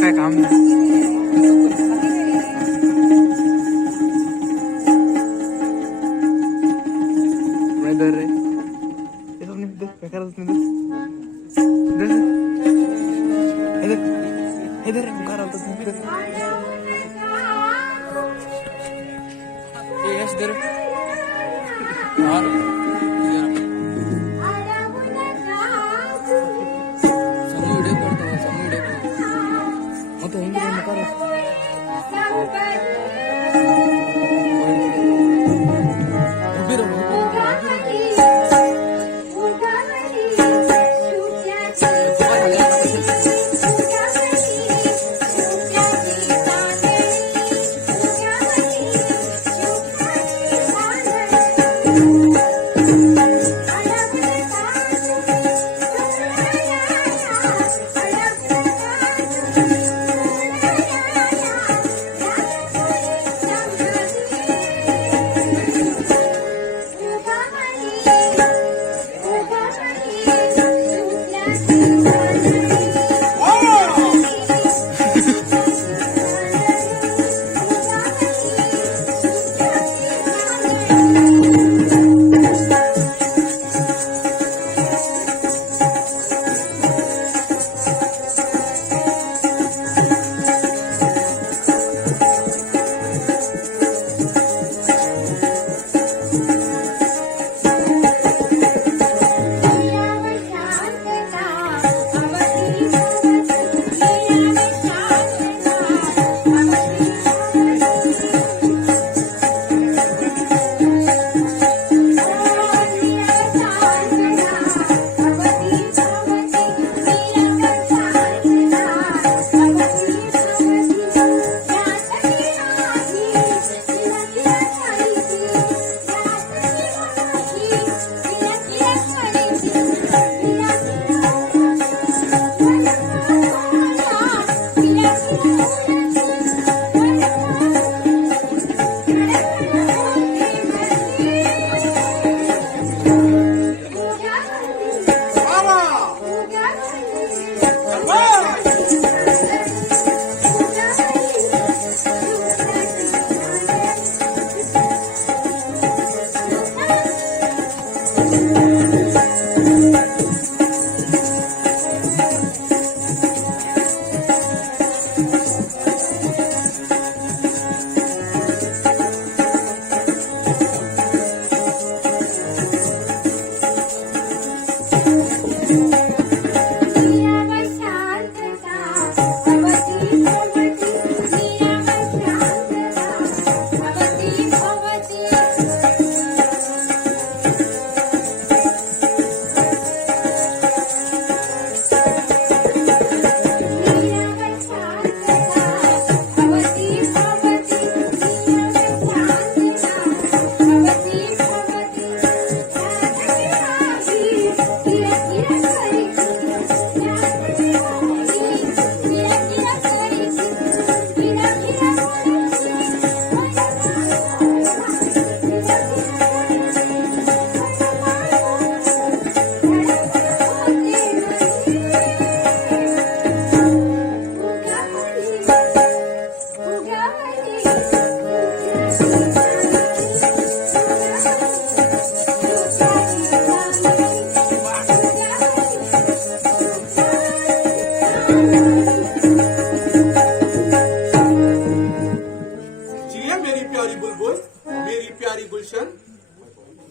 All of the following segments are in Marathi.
काय काम रे ये सब नहीं क्या कर रहा इधर इधर कर रहा था ये यश इधर और समूह व्हिडिओ करतो समूह व्हिडिओ मग तो हिंदी में कर उभी रहो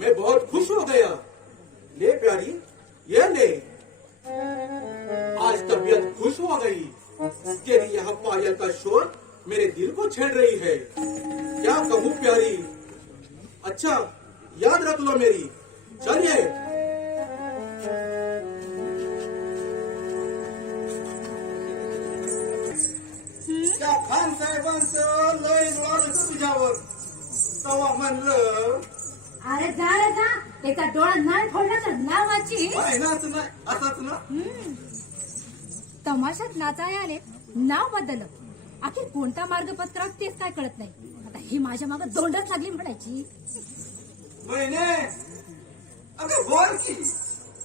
मैं बहुत खुश हो गया। ले प्यारी, ये ले। आज तबीयत खुश हो गई। तेरी यह पायल का शोर मेरे दिल को छेड़ रही है। क्या कहूँ प्यारी। अच्छा, याद रख लो मेरी। चलिए। त्या खान साहेबांचं लय लोड तुझ्यावर तवा म्हणलं अरे जा रे जा त्याचा डोळा नाही फोडला तर नावाची महिनाच नाही असाच ना. तमाशात नाचाय आले नाव बदललं. अखेर कोणता मार्ग पत्रात तेच काय कळत नाही. आता ही माझ्या मागे दोंडच लागली म्हणायची. महिने अगं बोल की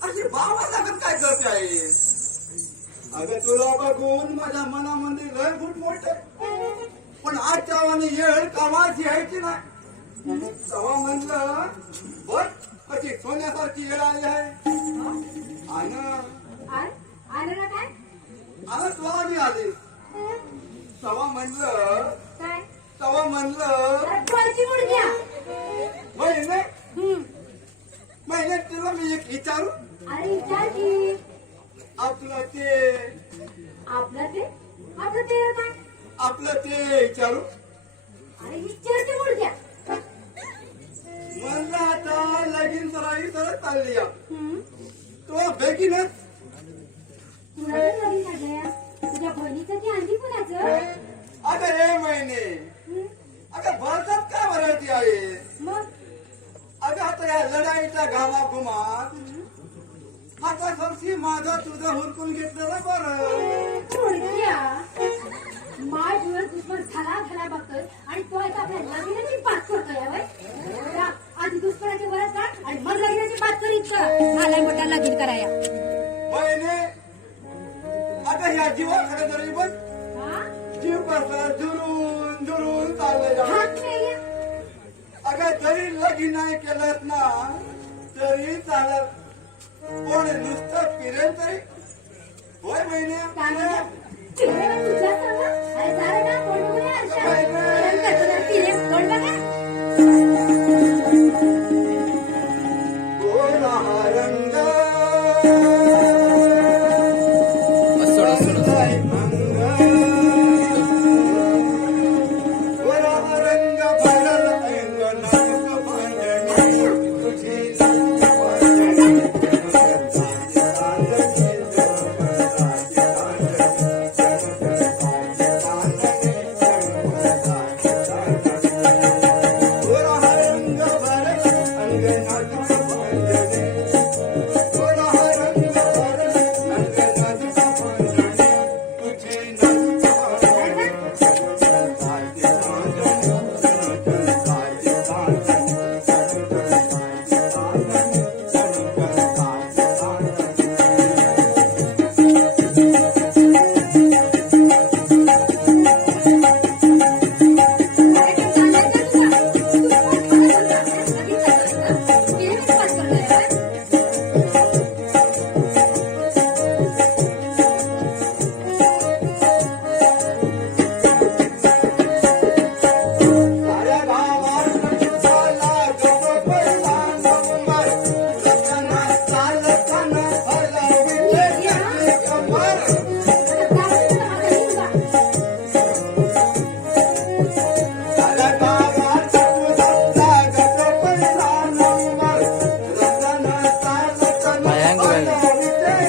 अशी बाबा लागत काय करते आहे. अगं तुला बघून माझ्या मनामध्ये लय खूप मोठे पण आजच्या वाणी येळ कामाची यायची नाही. तेव्हा म्हणलं बघ कशी सोन्यासारखी येळ आली आहे. आलं ना काय अगं तुला मी आली तेव्हा म्हणलं काय तेव्हा म्हणलं बोलची मुडक्या. महिने महिने तुला मी एक विचारू. अरे विचार की आपलं ते आपलं ते काय आपलं ते विचारू. अरे विचारते मुडक्या. म्हणलं आता लगीन सराई सरत चालली या. तो बेगीनच कुणाचं नवीन काढलंय? तुझ्या बहिणीचं की आणखी कुणाचं? अगं हे महिने अगं भारतात काय वरायटी आहे. मग अगं आता या लढाईच्या घामाघुमात आता सरशी माझं तुझं हुरकून घेतलेलं बरं. मुडक्या माय जीवन दुश्मन झाला बघतोय आणि तो आता आपल्या लग्नाची बात करतोय. होय आधी दुश्मनाची वरात काढ आणि मग लग्नाची बात करीत का आलाय मोठा लगीन कराया. महिने आता ह्या जीवाकडे जरी बघ जीव कसा दुरून दुरून चाललेला. हात मेल्या. अगं जरी लगीन नाही केलंस ना तरी चालत. कोण नुसतं फिरेल तरी होय महिने. तुझ्या संग अरे झालं ना कोण बघूया आरशात. फिरेल कोण बघा. गोरा रंग असं सोड गोरा रंग भरल अंगणात भांडणी तुझी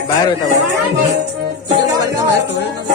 बाहेर होता तुझ्या मोबाईलचा बाहेर स्टोरेज